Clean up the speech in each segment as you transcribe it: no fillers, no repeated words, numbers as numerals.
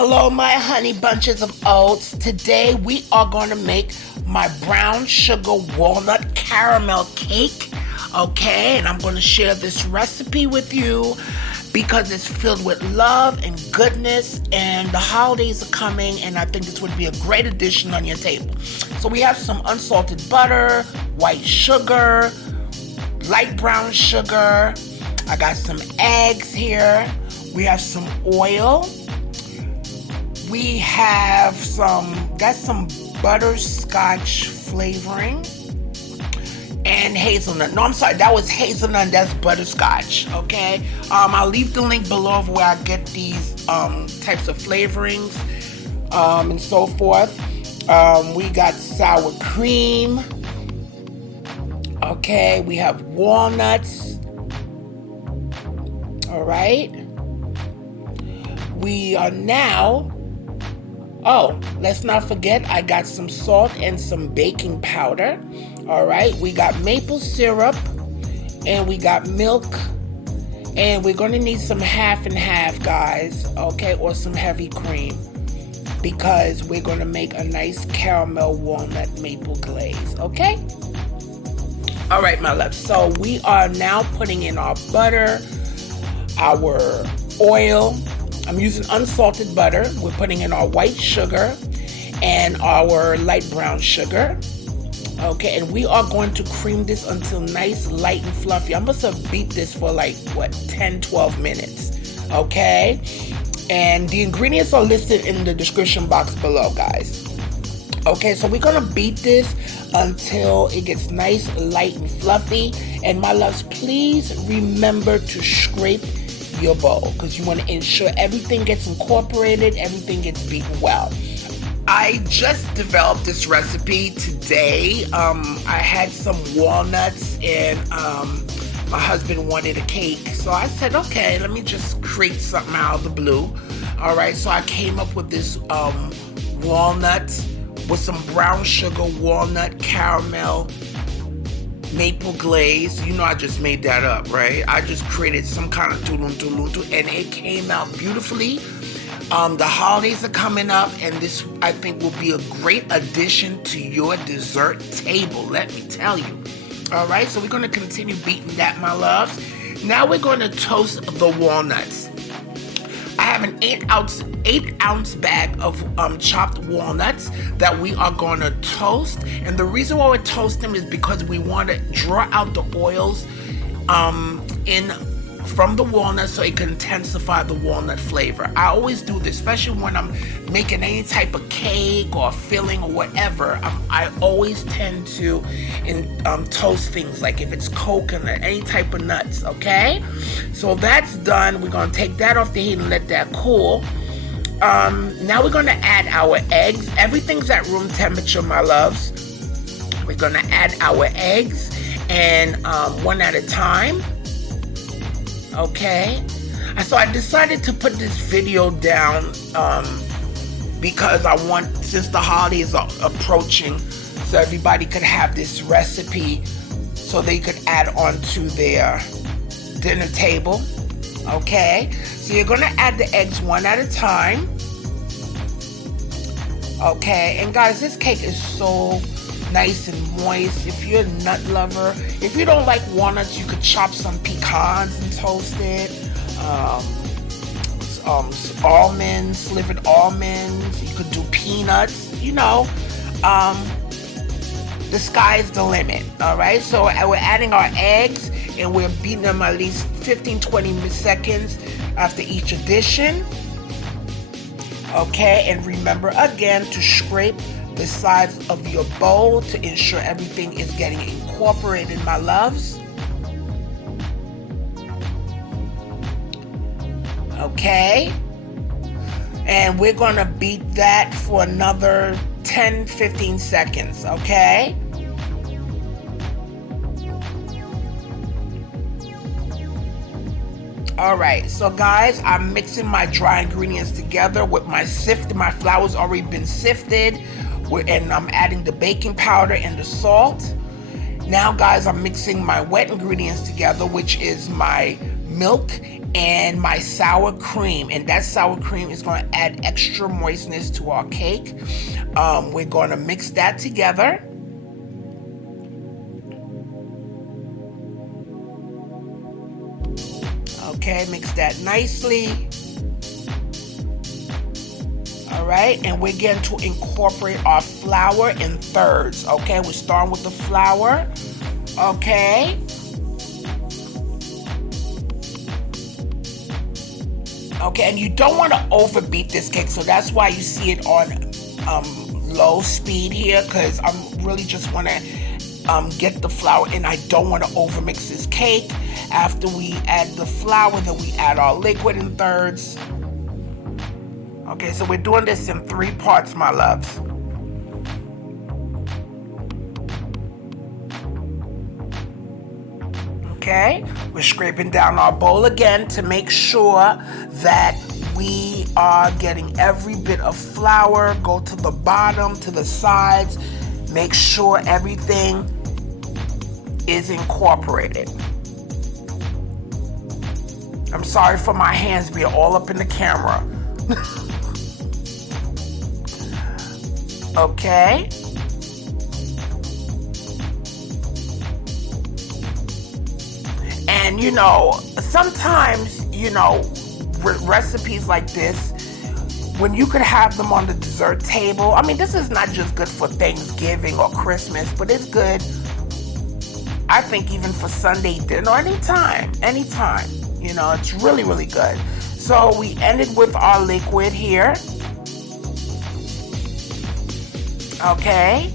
Hello, my honey bunches of oats. Today we are going to make my brown sugar walnut caramel cake. Okay, and I'm going to share this recipe with you because it's filled with love and goodness, and the holidays are coming, and I think this would be a great addition on your table. So we have some unsalted butter, white sugar, light brown sugar. I got some eggs here. We have some oil. We have some butterscotch flavoring and hazelnut. No, I'm sorry, that was hazelnut, that's butterscotch, okay? I'll leave the link below of where I get these types of flavorings and so forth. We got sour cream. Okay, we have walnuts. All right. We are now, let's not forget, I got some salt and some baking powder. All right, we got maple syrup and we got milk, and we're going to need some half and half, guys, okay, or some heavy cream, because we're going to make a nice caramel walnut maple glaze, okay? All right, my love, so we are now putting in our butter, our oil. I'm using unsalted butter. We're putting in our white sugar and our light brown sugar. Okay, and we are going to cream this until nice, light, and fluffy. I must have beat this for 10, 12 minutes. Okay, and the ingredients are listed in the description box below, guys. Okay, so we're gonna beat this until it gets nice, light, and fluffy. And my loves, please remember to scrape your bowl, because you want to ensure everything gets incorporated, everything gets beaten well. I just developed this recipe today. I had some walnuts, and my husband wanted a cake, so I said, okay, let me just create something out of the blue. All right, so I came up with this walnut with some brown sugar walnut caramel maple glaze. You know, I just made that up, right? I just created some kind of tulum, and it came out beautifully. The holidays are coming up, and this, I think, will be a great addition to your dessert table, let me tell you. All right, so we're going to continue beating that, my loves. Now we're going to toast the walnuts. I have an 8-ounce bag of chopped walnuts that we are going to toast. And the reason why we toast them is because we want to draw out the oils from the walnut, so it can intensify the walnut flavor. I always do this, especially when I'm making any type of cake or filling or whatever. I always tend to toast things, like if it's coconut, any type of nuts, okay? So that's done. We're gonna take that off the heat and let that cool. Now we're gonna add our eggs. Everything's at room temperature, my loves. We're gonna add our eggs, and one at a time. Okay, so I decided to put this video down because I want, since the holidays are approaching, so everybody could have this recipe so they could add on to their dinner table. Okay, so you're gonna add the eggs one at a time. Okay, and guys, this cake is so nice and moist. If you're a nut lover, if you don't like walnuts, you could chop some pecans and toast it. Almonds, slivered almonds. You could do peanuts. You know, the sky's the limit. All right, so we're adding our eggs, and we're beating them at least 15-20 seconds after each addition. Okay, and remember again to scrape the sides of your bowl to ensure everything is getting incorporated, my loves. Okay, and we're gonna beat that for another 10-15 seconds, okay? All right, so guys, I'm mixing my dry ingredients together with my sifted. My flour's already been sifted, and I'm adding the baking powder and the salt. Now, guys, I'm mixing my wet ingredients together, which is my milk and my sour cream, and that sour cream is going to add extra moistness to our cake. We're going to mix that together. Okay, mix that nicely. All right, and we're going to incorporate our flour in thirds. Okay, we're starting with the flour. Okay. Okay, and you don't want to overbeat this cake, so that's why you see it on low speed here, because I'm really just want to get the flour in. I don't want to overmix this cake. After we add the flour, then we add our liquid in thirds. Okay, so we're doing this in 3 parts, my loves. Okay, we're scraping down our bowl again to make sure that we are getting every bit of flour. Go to the bottom, to the sides. Make sure everything is incorporated. I'm sorry for my hands being all up in the camera. Okay. And sometimes, recipes like this, when you could have them on the dessert table, I mean, this is not just good for Thanksgiving or Christmas, but it's good, I think, even for Sunday dinner, anytime. It's really, really good. So we ended with our liquid here. Okay.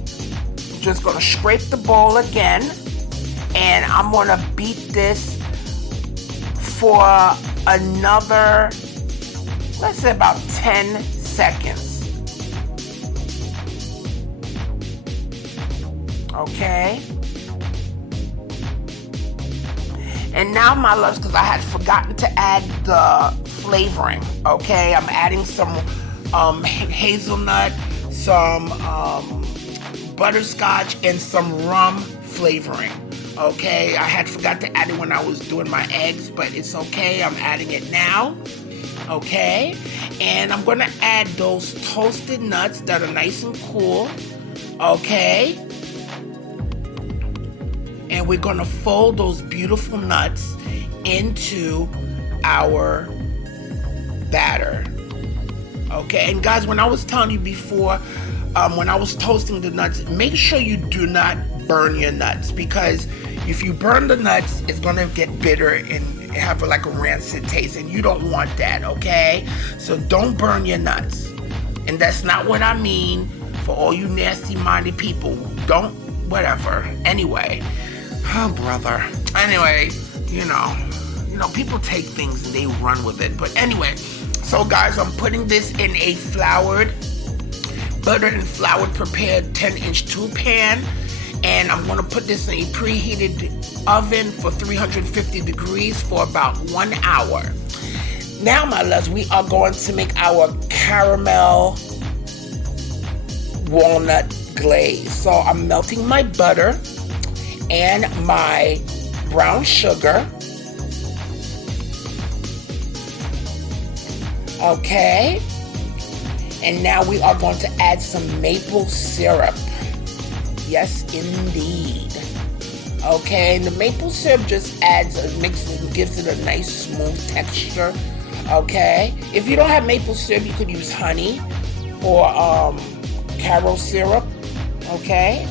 Just gonna scrape the bowl again, and I'm gonna beat this for another, let's say about 10 seconds. Okay. And now, my loves, because I had forgotten to add the flavoring, okay? I'm adding some hazelnut, some butterscotch, and some rum flavoring, okay? I had forgot to add it when I was doing my eggs, but it's okay. I'm adding it now, okay? And I'm going to add those toasted nuts that are nice and cool, okay? And we're going to fold those beautiful nuts into our batter. Okay, and guys, when I was telling you before, when I was toasting the nuts, make sure you do not burn your nuts, because if you burn the nuts, it's going to get bitter and have like a rancid taste, and you don't want that, okay? So don't burn your nuts. And that's not what I mean for all you nasty-minded people. Don't, whatever. Anyway. Oh, brother. Anyway, people take things and they run with it. But anyway, so guys, I'm putting this in a buttered and floured prepared 10-inch tube pan. And I'm going to put this in a preheated oven for 350 degrees for about 1 hour. Now, my loves, we are going to make our caramel walnut glaze. So I'm melting my butter and my brown sugar. Okay. And now we are going to add some maple syrup. Yes, indeed. Okay, and the maple syrup just gives it a nice smooth texture. Okay. If you don't have maple syrup, you could use honey or Caro syrup. Okay.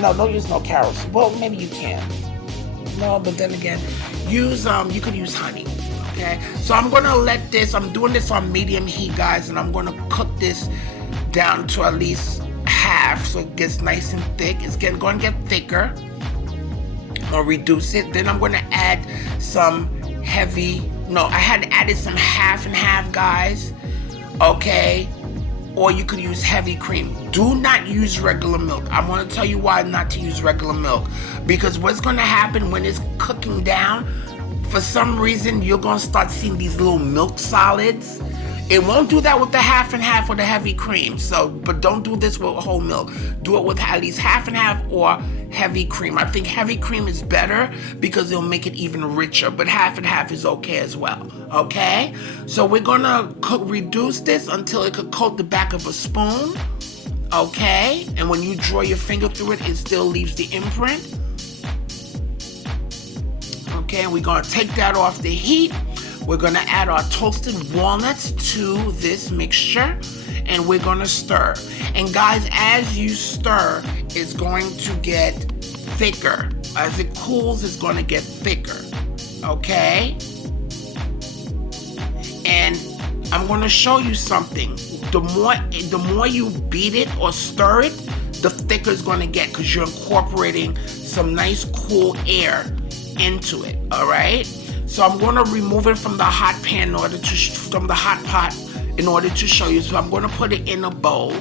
No, don't use no Caro syrup. Well, maybe you can. No, but then again, you could use honey. Okay. So I'm doing this on medium heat, guys, and I'm gonna cook this down to at least half so it gets nice and thick. It's going to get thicker. I'll reduce it. Then I'm going to add some I had added some half and half, guys. Okay. Or you could use heavy cream. Do not use regular milk. I'm going to tell you why not to use regular milk. Because what's going to happen when it's cooking down, for some reason, you're going to start seeing these little milk solids. It won't do that with the half and half or the heavy cream. So, but don't do this with whole milk. Do it with at least half and half or heavy cream. I think heavy cream is better because it'll make it even richer, but half and half is okay as well. Okay? So we're gonna reduce this until it could coat the back of a spoon. Okay? And when you draw your finger through it, it still leaves the imprint. Okay, and we're gonna take that off the heat. We're gonna add our toasted walnuts to this mixture and we're gonna stir. And guys, as you stir, it's going to get thicker. As it cools, it's gonna get thicker, okay? And I'm gonna show you something. The more you beat it or stir it, the thicker it's gonna get because you're incorporating some nice cool air into it, all right? So I'm going to remove it from the hot pan from the hot pot in order to show you. So I'm going to put it in a bowl,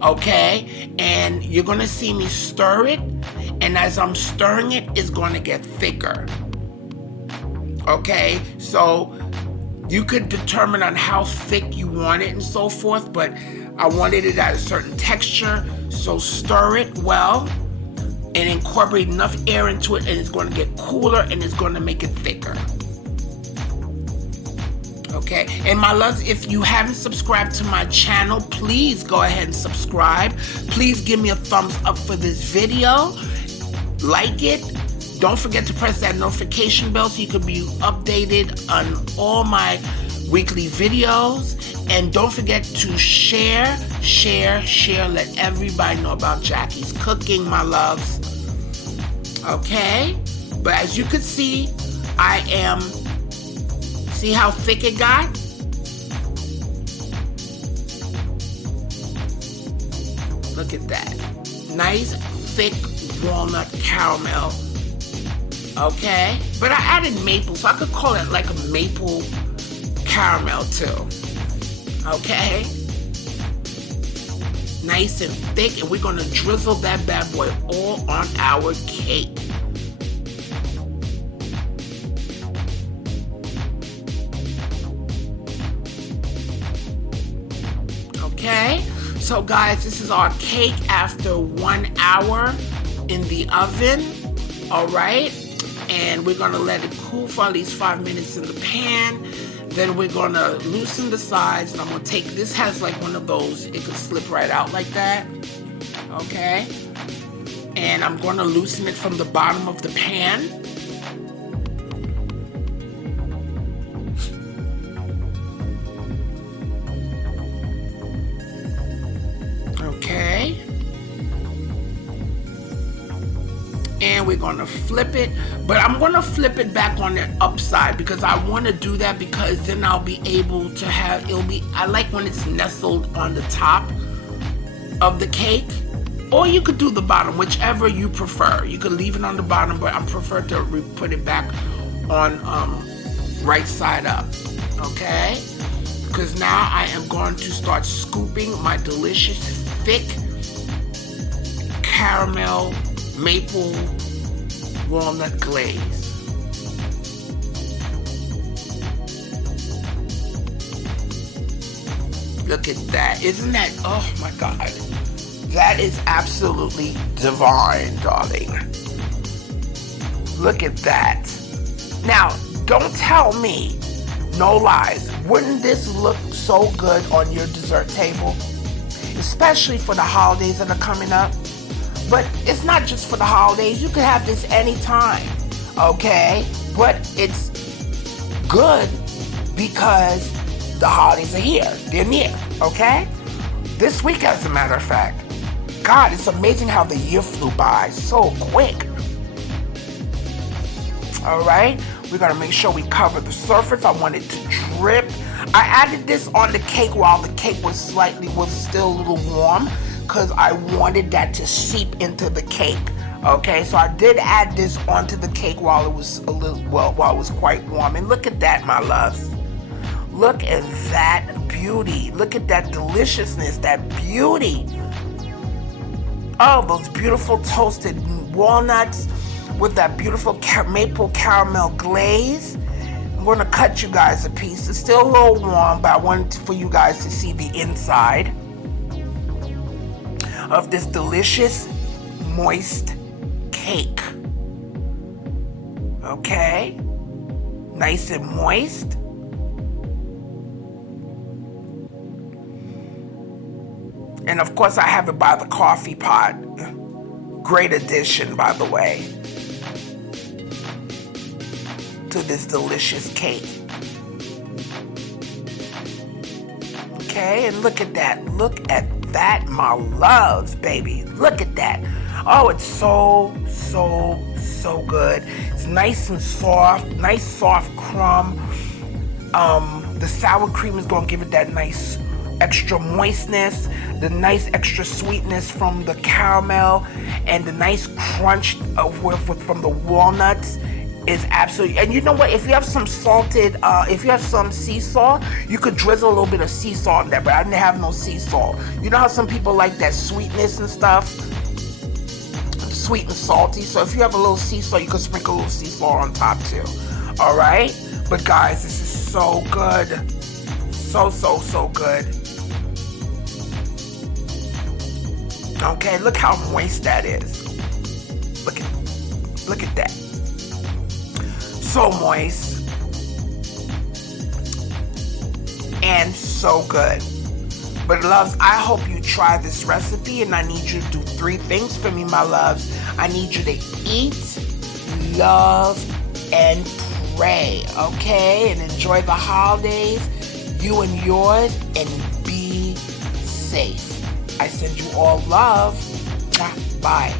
okay? And you're going to see me stir it. And as I'm stirring it, it's going to get thicker, okay? So you could determine on how thick you want it and so forth, but I wanted it at a certain texture. So stir it well and incorporate enough air into it, and it's going to get cooler and it's going to make it thicker. Okay, and my loves, if you haven't subscribed to my channel, please go ahead and subscribe. Please give me a thumbs up for this video. Like it. Don't forget to press that notification bell so you can be updated on all my weekly videos. And don't forget to share. Let everybody know about Jackie's cooking, my loves. Okay? But as you can see, see how thick it got? Look at that. Nice, thick walnut caramel. Okay? But I added maple, so I could call it like a maple caramel too. Okay? Nice and thick, and we're gonna drizzle that bad boy all on our cake. Okay, so guys, this is our cake after 1 hour in the oven. All right, and we're gonna let it cool for at least 5 minutes in the pan. Then we're gonna loosen the sides, and I'm gonna take, this has like one of those, it can slip right out like that, okay? And I'm gonna loosen it from the bottom of the pan. Okay. And we're gonna flip it, but I'm gonna flip it back on the upside because I want to do that because then I'll be able to have, I like when it's nestled on the top of the cake, or you could do the bottom, whichever you prefer. You could leave it on the bottom, but I prefer to put it back on right side up, okay? Because now I am going to start scooping my delicious thick caramel maple walnut glaze. Look at that. Isn't that, oh my God. That is absolutely divine, darling. Look at that. Now, don't tell me, no lies, wouldn't this look so good on your dessert table? Especially for the holidays that are coming up. But it's not just for the holidays. You can have this anytime, okay? But it's good because the holidays are here. They're near, okay? This week, as a matter of fact. God, it's amazing how the year flew by so quick. All right? We're gonna make sure we cover the surface. I want it to drip. I added this on the cake while the cake was still a little warm, because I wanted that to seep into the cake. Okay, so I did add this onto the cake while it was while it was quite warm. And look at that, my loves. Look at that beauty. Look at that deliciousness, that beauty. Oh, those beautiful toasted walnuts with that beautiful maple caramel glaze. I'm going to cut you guys a piece. It's still a little warm, but I wanted for you guys to see the inside of this delicious, moist cake. Okay? Nice and moist. And of course, I have it by the coffee pot. Great addition, by the way, to this delicious cake. Okay, and look at that. Look at that, my loves, baby. Look at that. Oh, it's so good. It's nice and soft. Nice soft crumb. The sour cream is going to give it that nice extra moistness, the nice extra sweetness from the caramel, and the nice crunch from the walnuts is absolutely. And you know what? If you have some salted, if you have some sea salt, you could drizzle a little bit of sea salt in there. But I didn't have no sea salt. You know how some people like that sweetness and stuff, sweet and salty. So if you have a little sea salt, you could sprinkle a little sea salt on top too. All right. But guys, this is so good. So good. Okay, look how moist that is. Look at that. So moist. And so good. But loves, I hope you try this recipe, and I need you to do 3 things for me, my loves. I need you to eat, love, and pray, okay? And enjoy the holidays, you and yours, and be safe. I send you all love. Bye.